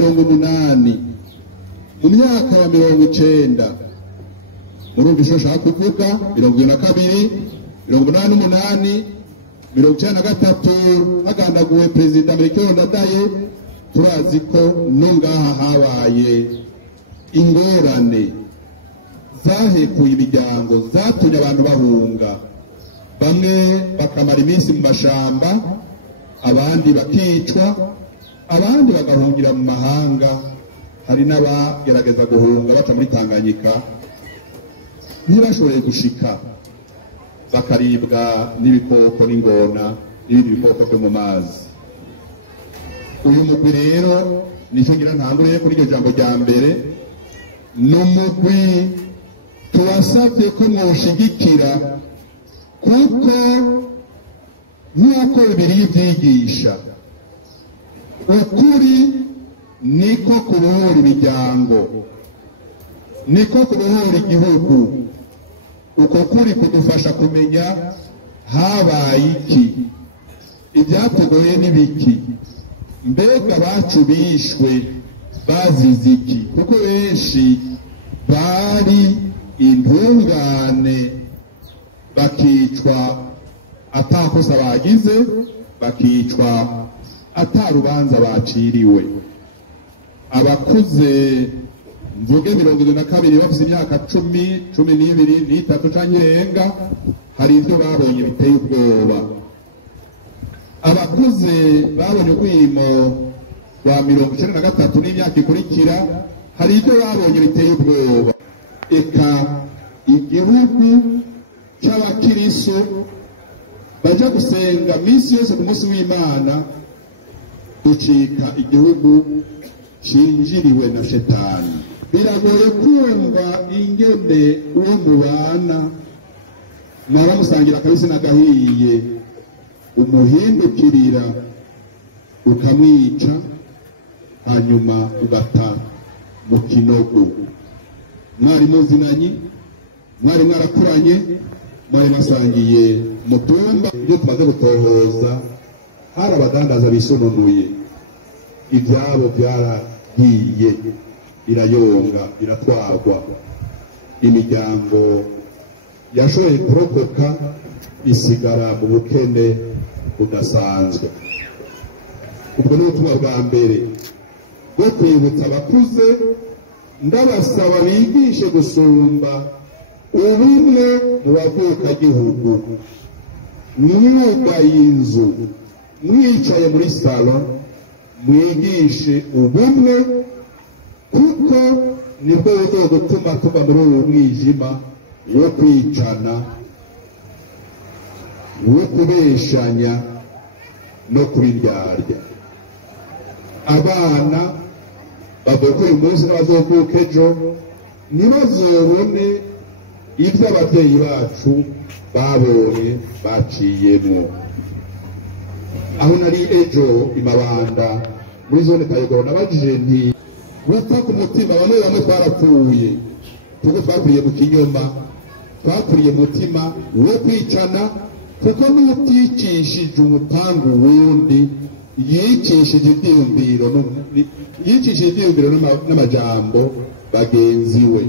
80 mu myaka ya 90 murumva isho shaka kuvuga 72 88 93 hagandaguwe Perezida Melchior Ndadaye. Turazi ko nongaha habaye ingorane zahekuye imiryango zatumye abantu bahunga, bamwe bakamara iminsi mu mashamba, abandi bakicwa, abandi bagahungira mu mahanga. Hari n'abagerageza guhunga baca muri Tanganyika ntibashoboye gushika, bakaribwa n'ibikoko n'ingona n'ibindi bikoko byo mu mazi. Uyu mugwi rero nicyo ngira ntangure kuri iryo jambo rya mbere, n'umugwi tubasabye ko mwoshigikira, kuko nk'uko Bibiliya ibyigisha, ukuri niko kubohora imiryango, niko kubohora igihugu. Uko kuri kudufasha kumenya habaye iki, ibyatugoye n'ibiki, mbega bacu bishwe bazize iki, kuko benshi bari intungane bakicwa atakosa bagize, bakicwa atarubanza baciriwe. Abakuze mvuge 72 bafite imyaka 10, 12, 13 canke irenga, hari ibyo babonye biteye ubwoba. Abakuze babonye urwimo rwa 93 n'imyaka ikurikira, hari ibyo babonye biteye ubwoba. Eka igihugu cy'abakiriso baja gusenga minsi yose ku munsi w'Imana, ducika igihugu cinjiriwe na shetani. Biragoye kumva ingene uwo mubana mwaramusangira akabisi n'agahiye umuhindukirira ukamwica, hanyuma ugata mu kinogo. Mwari muzinanye, mwari mwarakuranye, mwari masangiye mutumba. Ibyo tumaze gutohoza, hari abadandaza bisononuye, ibyabo byaragiye birayonga biratwagwa. Imiryango yashoboye kurokoka isigara mu bukene budasanzwe. Ubwo ni ubutumwa bwa mbere bwo kwibutsa abakuze, ndabasaba bigishe gusumba ubumwe mu bavukagihugu. Mwuga y'inzu mwicaye muri salo, mwigishe ubumwe, kuko nibwo buzogutuma tuva muri ubu mwijima wo kwicana, wo kubeshanya no kubiryarya. Abana bavuga uyu munsi n'abazovuka ejo ntibazobone ibyo ababyeyi bacu babonye baciyemo. Aho nari ejo Imabanda muri zone Kayogoro, nabajije nti gupfa ku mutima, bamwe bamwe twarapfuye kuko twakuriye mu kinyoma, twakuriye umutima wo kwicana, kuko n'utikishije umupangu wundi yicishije ibyiyumviro n'amajambo bagenzi we.